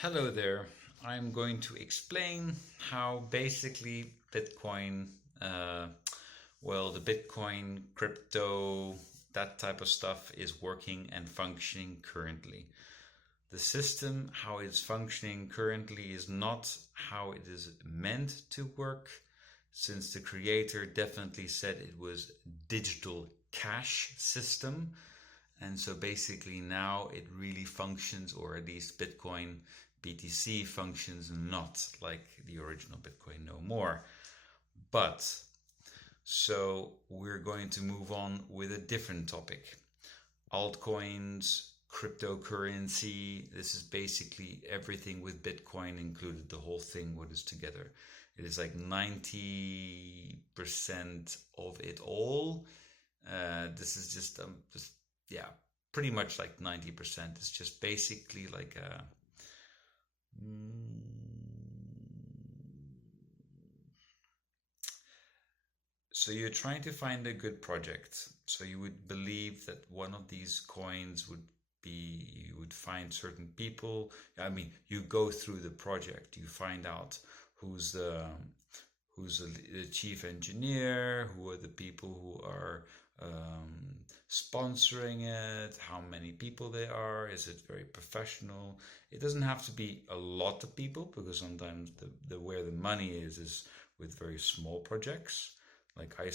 Hello there. I'm going to explain how basically Bitcoin, uh, the Bitcoin, crypto, that type of stuff is working and functioning currently. The system, how it's functioning currently, is not how it is meant to work, since the creator definitely said it was digital cash system. And so basically now it really functions, or at least Bitcoin BTC functions not like the original Bitcoin no more. But so we're going to move on with a different topic. Altcoins, cryptocurrency. This is basically everything with Bitcoin included, the whole thing, what is together. It is like 90% of it all. This is just yeah, pretty much like 90%. It's just basically like a so you're trying to find a good project. So you would believe that one of these coins would be, you would find certain people. I mean, you go through the project, you find out who's the the chief engineer, who are the people who are sponsoring it, how many people they are, is it very professional? It doesn't have to be a lot of people, because sometimes the where the money is with very small projects. Like I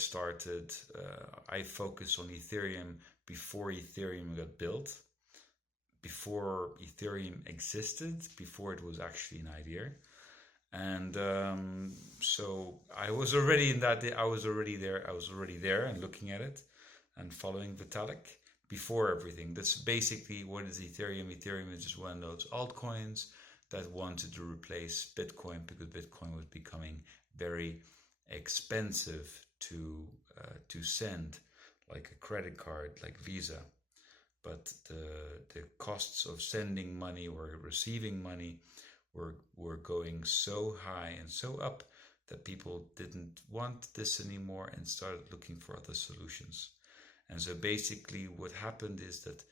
focus on Ethereum before Ethereum got built, before Ethereum existed, before it was actually an idea. And so I was already in that. I was already there. I was already there and looking at it and following Vitalik before everything. That's basically what is Ethereum. Ethereum is just one of those altcoins that wanted to replace Bitcoin because Bitcoin was becoming very expensive to send, like a credit card, like Visa. But the costs of sending money or receiving money were going so high and so up that people didn't want this anymore and started looking for other solutions. And so basically what happened is that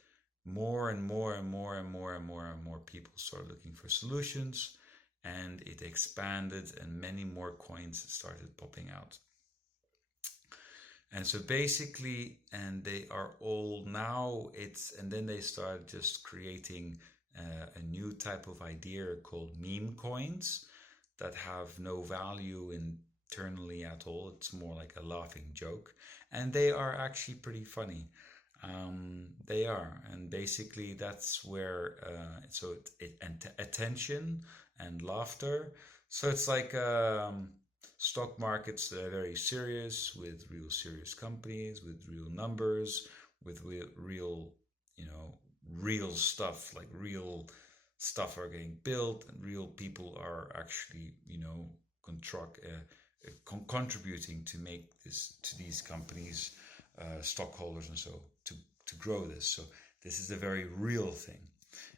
more and more and more and more and more and more people started looking for solutions, and it expanded and many more coins started popping out. And so basically, and they are all now, and then they started just creating a new type of idea called meme coins that have no value internally at all. It's more like a laughing joke. And they are actually pretty funny. They are. And basically, that's where, and attention and laughter. So it's like, stock markets that are very serious, with real serious companies, with real numbers, with real, you know, real stuff, like real stuff are getting built and real people are actually, contributing to make this, to these companies, stockholders and so to grow this. So this is a very real thing.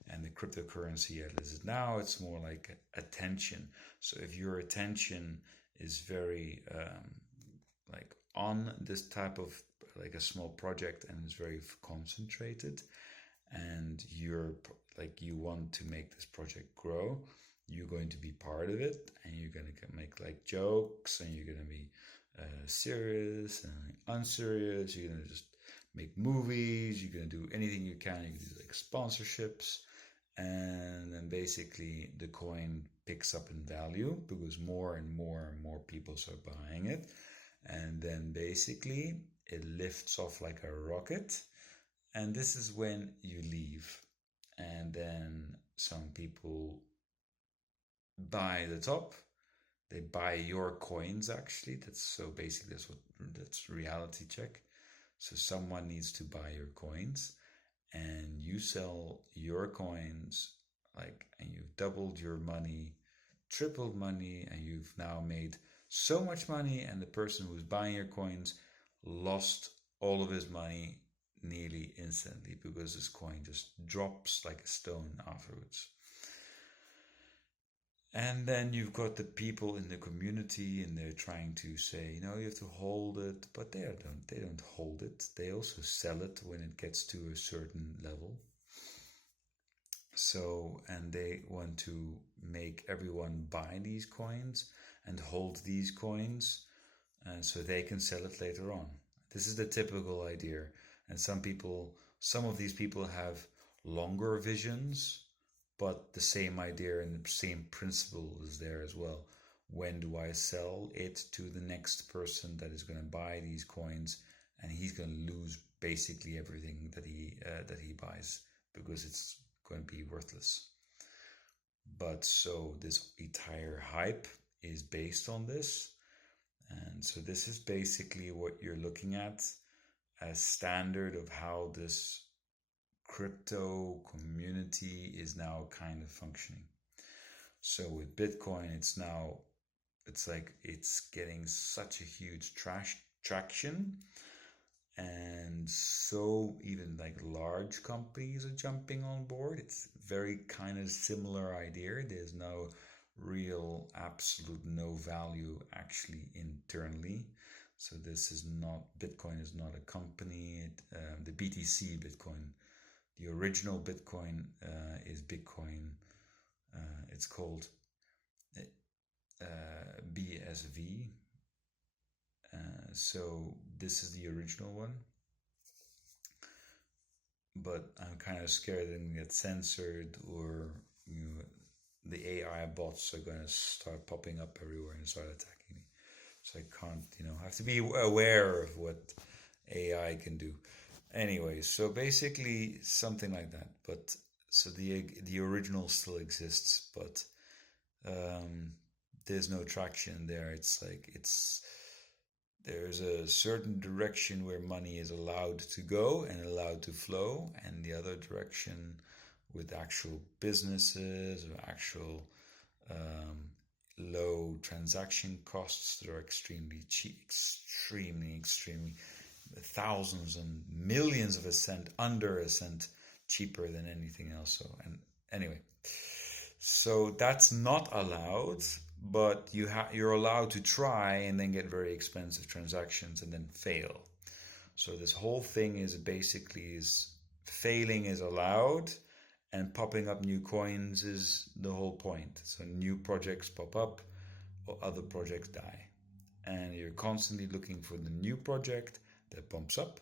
And the cryptocurrency as it is now, it's more like attention. So if your attention is very like on this type of, like a small project, and is very concentrated, and you want to make this project grow, you're going to be part of it, and you're going to make like jokes, and you're going to be serious and unserious. You're going to just make movies, you're going to do anything you can. You can do like sponsorships, and then basically the coin picks up in value because more and more and more people start buying it, and then basically it lifts off like a rocket, and this is when you leave, and then some people buy the top. They buy your coins, actually. That's so basically that's reality check. So someone needs to buy your coins, and you sell your coins, like, and you've doubled your money, tripled money, and you've now made so much money, and the person who's buying your coins lost all of his money nearly instantly because this coin just drops like a stone afterwards. And then you've got the people in the community, and they're trying to say, you have to hold it, but they don't hold it. They also sell it when it gets to a certain level. So, and they want to make everyone buy these coins and hold these coins, so they can sell it later on. This is the typical idea. And some of these people have longer visions, but the same idea and the same principle is there as well. When do I sell it to the next person that is going to buy these coins, and he's going to lose basically everything that he buys because it's going to be worthless. But so this entire hype is based on this, and so this is basically what you're looking at as standard of how this crypto community is now kind of functioning. So with Bitcoin, it's like it's getting such a huge traction, and so even like large companies are jumping on board. It's very kind of similar idea. There's no real absolute no value actually internally. So this is not, Bitcoin is not a company. The BTC Bitcoin, the original Bitcoin is Bitcoin. It's called BSV. So this is the original one, but I'm kind of scared that it get censored, or the AI bots are going to start popping up everywhere and start attacking me. So I can't, I have to be aware of what AI can do. Anyway, so basically something like that. But so the original still exists, but there's no traction there. It's like there's a certain direction where money is allowed to go and allowed to flow, and the other direction with actual businesses or actual low transaction costs that are extremely cheap, extremely thousands and millions of a cent, under a cent cheaper than anything else. So, and anyway, so that's not allowed, but you're allowed to try and then get very expensive transactions and then fail. So this whole thing is basically is failing is allowed, and popping up new coins is the whole point. So new projects pop up or other projects die, and you're constantly looking for the new project that bumps up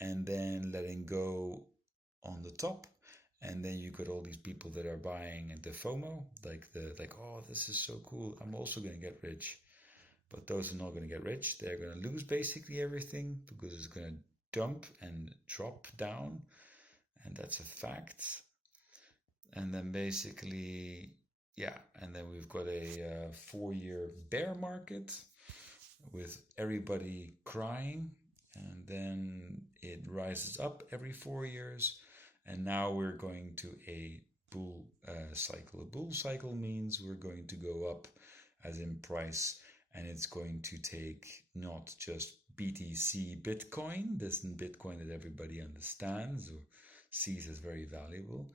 and then letting go on the top. And then you got all these people that are buying and the FOMO, like, oh, this is so cool, I'm also going to get rich. But those are not going to get rich. They're going to lose basically everything because it's going to dump and drop down, and that's a fact. And then basically, yeah, and then we've got a 4-year bear market with everybody crying, and then it rises up every 4 years, and now we're going to a bull cycle. A bull cycle means we're going to go up as in price, and it's going to take not just BTC Bitcoin, this Bitcoin that everybody understands or sees as very valuable,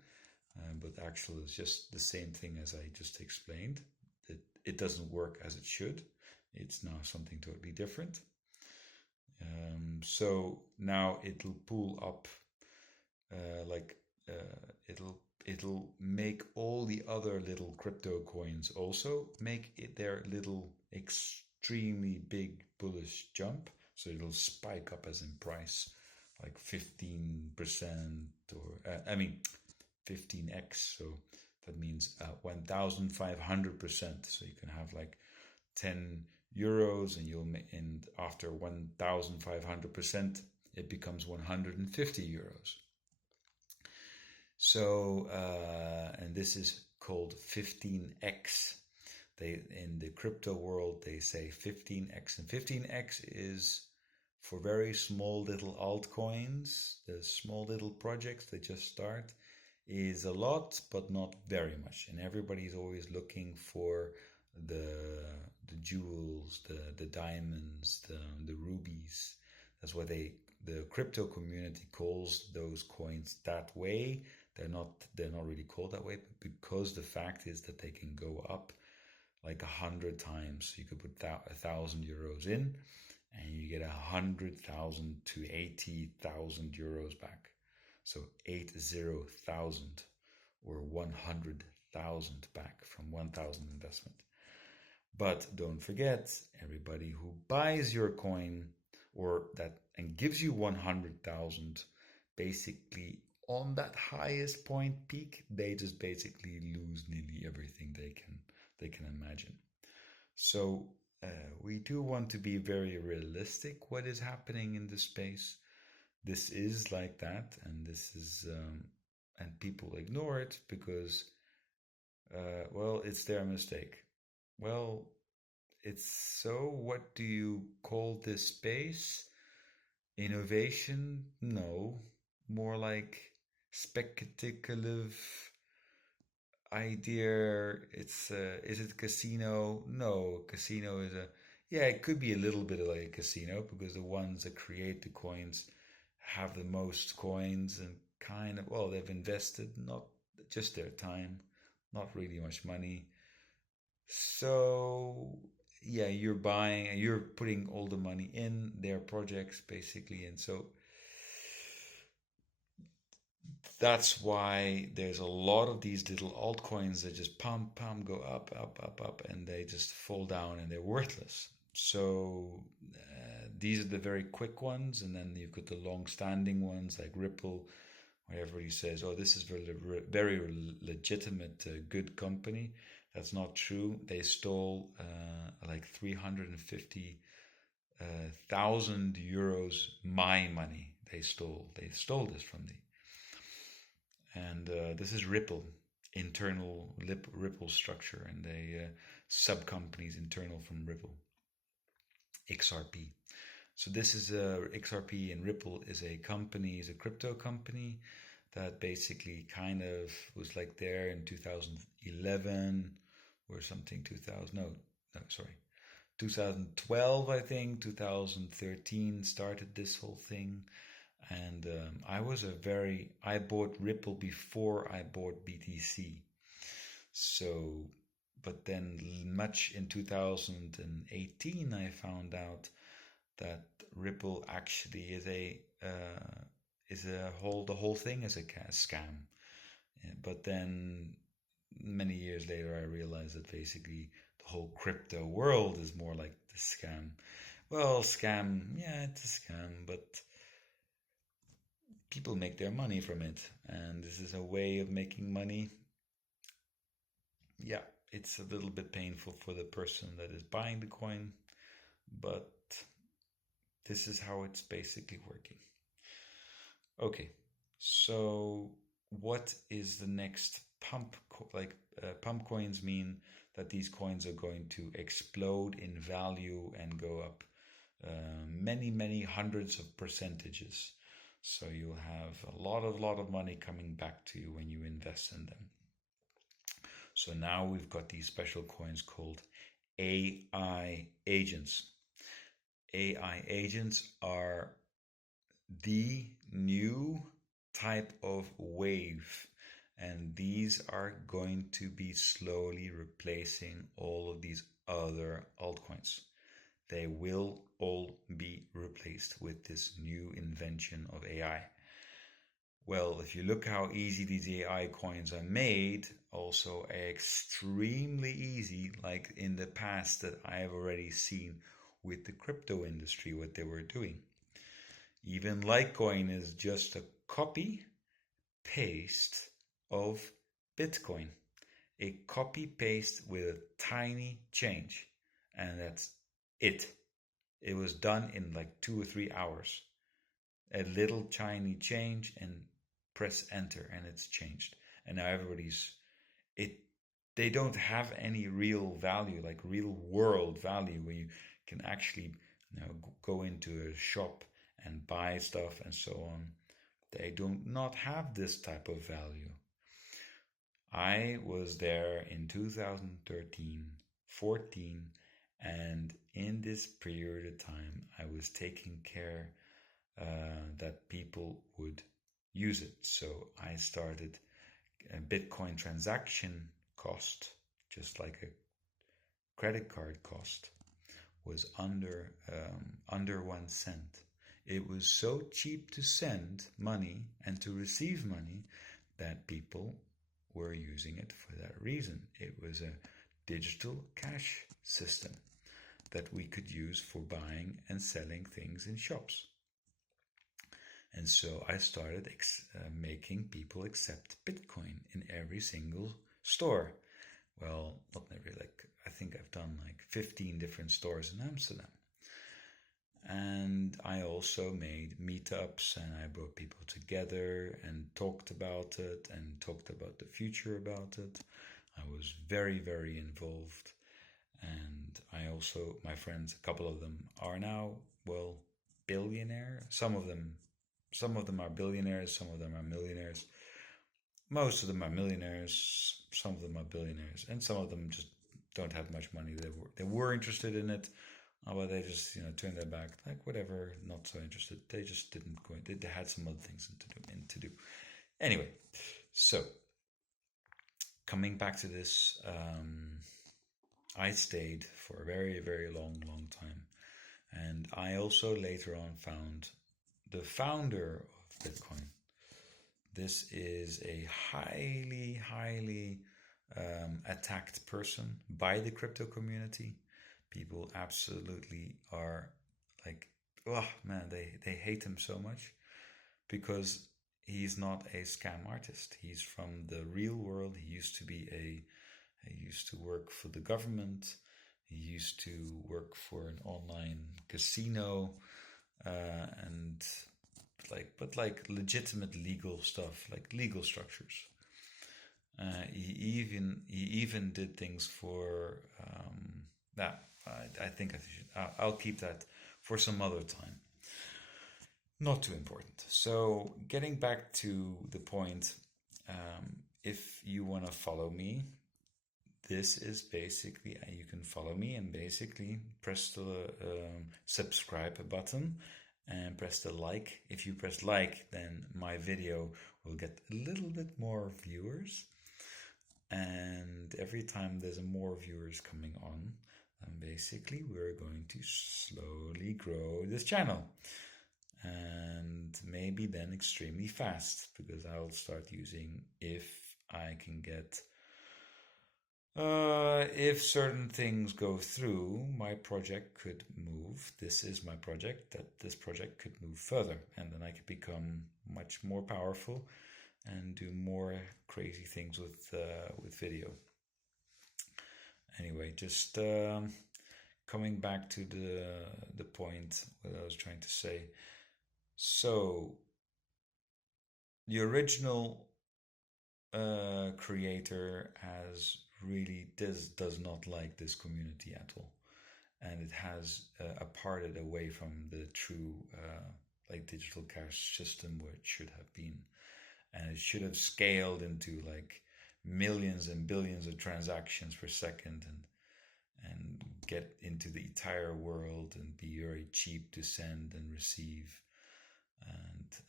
but actually it's just the same thing as I just explained. That it doesn't work as it should. It's now something totally different. So now it'll pull up, like it'll make all the other little crypto coins also make it their little extremely big bullish jump. So it'll spike up as in price, like 15%, or 15x. So that means 1,500%. So you can have like 10 euros, and after 1,500%, it becomes 150 euros. So, and this is called 15x. In the crypto world, they say 15x, and 15x is for very small little altcoins, the small little projects that just start, is a lot, but not very much. And everybody's always looking for the jewels, the diamonds, the rubies. That's what the crypto community calls those coins that way. They're not really called that way, but because the fact is that they can go up like 100 times. You could put 1,000 euros in, and you get 100,000 to 80,000 euros back. So 80,000 or 100,000 back from 1,000 investment. But don't forget, everybody who buys your coin or that and gives you 100,000, basically on that highest point peak, they just basically lose nearly everything they can imagine. So we do want to be very realistic. What is happening in the space? This is like that, and this is and people ignore it because well, it's their mistake. Well, it's so. What do you call this space? Innovation? No, more like speculative idea. It's is it casino? No, casino is a yeah. It could be a little bit like a casino because the ones that create the coins have the most coins and kind of well they've invested not just their time, not really much money. So yeah, you're putting all the money in their projects basically, and so that's why there's a lot of these little altcoins that just pump, go up, and they just fall down and they're worthless. So these are the very quick ones, and then you've got the long-standing ones like Ripple, where everybody says, "Oh, this is very legitimate, good company." That's not true. They stole like 350 thousand euros my money. They stole this from me, and this is Ripple, internal Ripple structure, and they sub companies internal from Ripple, XRP. So this is XRP, and Ripple is a company, is a crypto company that basically kind of was like there in 2011 or something. 2000 no sorry 2012, I think 2013 started this whole thing. And I bought Ripple before I bought BTC. So, but then much in 2018, I found out that Ripple actually is a whole the whole thing is a scam. But then many years later, I realized that basically the whole crypto world is more like the scam. Well, scam, yeah, it's a scam, but people make their money from it, and this is a way of making money. Yeah, it's a little bit painful for the person that is buying the coin, but this is how it's basically working. Okay, so what is the next pump? Pump coins mean that these coins are going to explode in value and go up many hundreds of percentages. So you'll have a lot of money coming back to you when you invest in them. So now we've got these special coins called AI agents. AI agents are the new type of wave, and these are going to be slowly replacing all of these other altcoins. They will all be replaced with this new invention of AI. Well, if you look how easy these AI coins are made, also extremely easy, like in the past that I have already seen with the crypto industry, what they were doing. Even Litecoin is just a copy paste of Bitcoin. A copy paste with a tiny change, and that's it. It was done in like 2 or 3 hours. A little tiny change and press enter and it's changed. And now everybody's it they don't have any real value, like real world value, where you can actually go into a shop and buy stuff and so on. They do not have this type of value. I was there in 2013, 14, and in this period of time, I was taking care that people would use it. So I started a Bitcoin transaction cost, just like a credit card cost, was under 1 cent. It was so cheap to send money and to receive money that people were using it for that reason. It was a digital cash system that we could use for buying and selling things in shops. And so I started making people accept Bitcoin in every single store. Well, not every, like, I think I've done like 15 different stores in Amsterdam. And I also made meetups, and I brought people together and talked about it and talked about the future about it. I was very, very involved. And I also, my friends, a couple of them are now, well, billionaire. Some of them are billionaires, some of them are millionaires. Most of them are millionaires, some of them are billionaires, and some of them just don't have much money. They were interested in it, but they just turned their back, like whatever, not so interested. They just didn't go. They had some other things to do. Anyway, so coming back to this, I stayed for a very, very long, long time, and I also later on found the founder of Bitcoin. This is a highly, highly attacked person by the crypto community. People absolutely are like, oh man, they hate him so much because he's not a scam artist. He's from the real world. He used to work for the government. He used to work for an online casino, and like legitimate legal stuff, like legal structures. He even did things for that. I think I'll keep that for some other time. Not too important. So getting back to the point, if you want to follow me, this is basically, you can follow me and basically press the subscribe button and press the like. If you press like, then my video will get a little bit more viewers. And every time there's more viewers coming on, then basically we're going to slowly grow this channel. And maybe then extremely fast, because I'll start using, if I can get, if certain things go through, my project could move. This is my project, that this project could move further, and then I could become much more powerful and do more crazy things with video. Anyway, just coming back to the point what I was trying to say. So the original creator does not like this community at all, and it has parted away from the true like digital cash system where it should have been, and it should have scaled into like millions and billions of transactions per second, and get into the entire world and be very cheap to send and receive.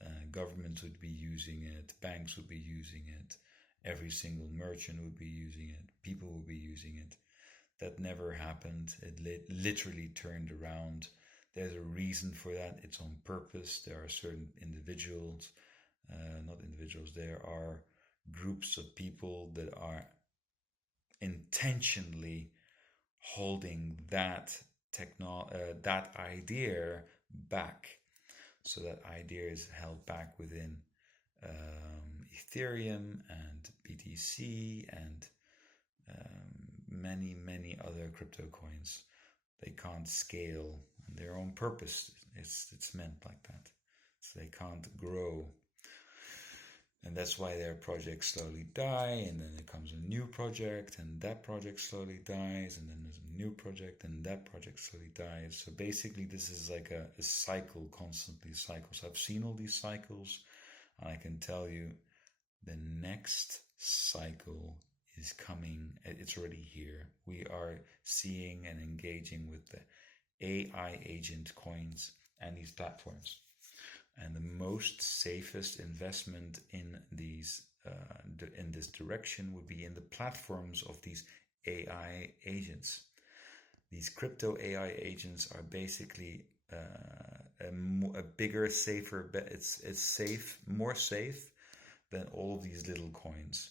And governments would be using it, banks would be using it, every single merchant would be using it, people would be using it. That never happened. It literally turned around. There's a reason for that. It's on purpose. There are certain individuals, there are groups of people that are intentionally holding that idea back. So that idea is held back within Ethereum and BTC and many other crypto coins. They can't scale on their own purpose. It's meant like that. So they can't grow. And that's why their projects slowly die, and then there comes a new project, and that project slowly dies, and then there's a new project, and that project slowly dies. So basically this is like a cycle, constantly cycles. I've seen all these cycles, and I can tell you the next cycle is coming. It's already here. We are seeing and engaging with the AI agent coins and these platforms. And the most safest investment in these in this direction would be in the platforms of these AI agents. These crypto AI agents are basically a bigger, safer. It's safe, more safe than all these little coins.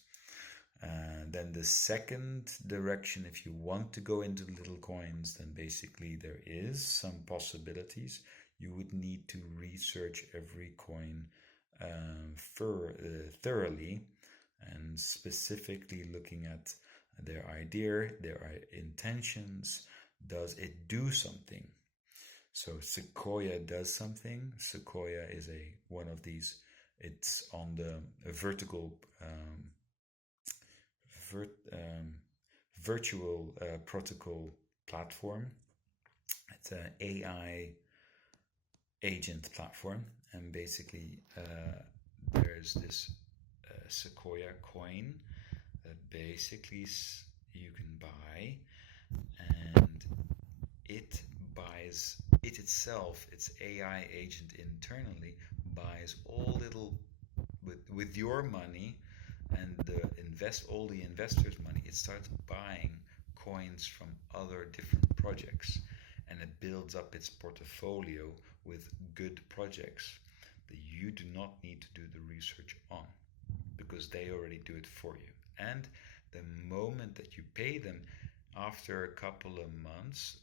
Then the second direction, if you want to go into little coins, then basically there is some possibilities. You would need to research every coin thoroughly, and specifically looking at their idea, their intentions. Does it do something? So Sequoia does something. Sequoia is one of these. It's on the vertical virtual protocol platform. It's an AI agent platform, and basically there's this Sequoia coin that basically you can buy, and it itself, its AI agent internally, buys with your money and all the investors' money. It starts buying coins from other different projects, and it builds up its portfolio with good projects that you do not need to do the research on, because they already do it for you. And the moment that you pay them, after a couple of months,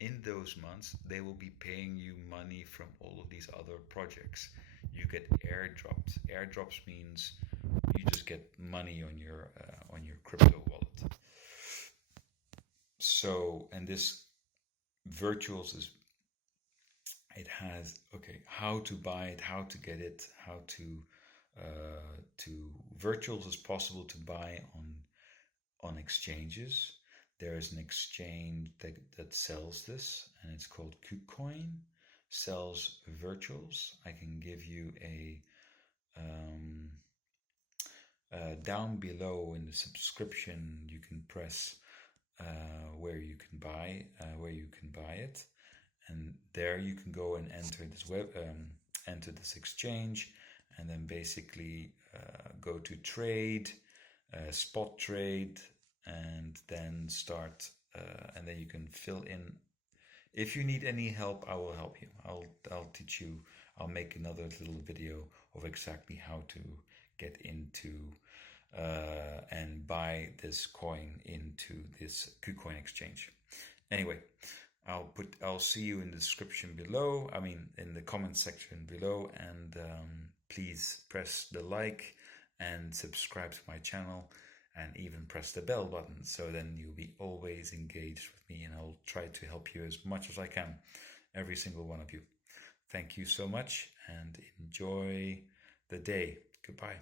in those months, they will be paying you money from all of these other projects. You get airdropped. Airdrops means you just get money on your crypto wallet. So, and this Virtuals is, it has, how to buy it, how to get it, how to Virtuals is possible to buy on exchanges. There is an exchange that sells this, and it's called KuCoin, sells Virtuals. I can give you down below in the subscription, you can press where you can buy it, and there you can go and enter this exchange, and then basically go to trade, spot trade, and then start, and then you can fill in. If you need any help, I will help you. I'll teach you. I'll make another little video of exactly how to get into and buy this coin into this KuCoin exchange. Anyway, I'll see you in the description below. I mean, in the comment section below, and please press the like and subscribe to my channel, and even press the bell button, so then you'll be always engaged with me, and I'll try to help you as much as I can, every single one of you. Thank you so much, and enjoy the day. Goodbye.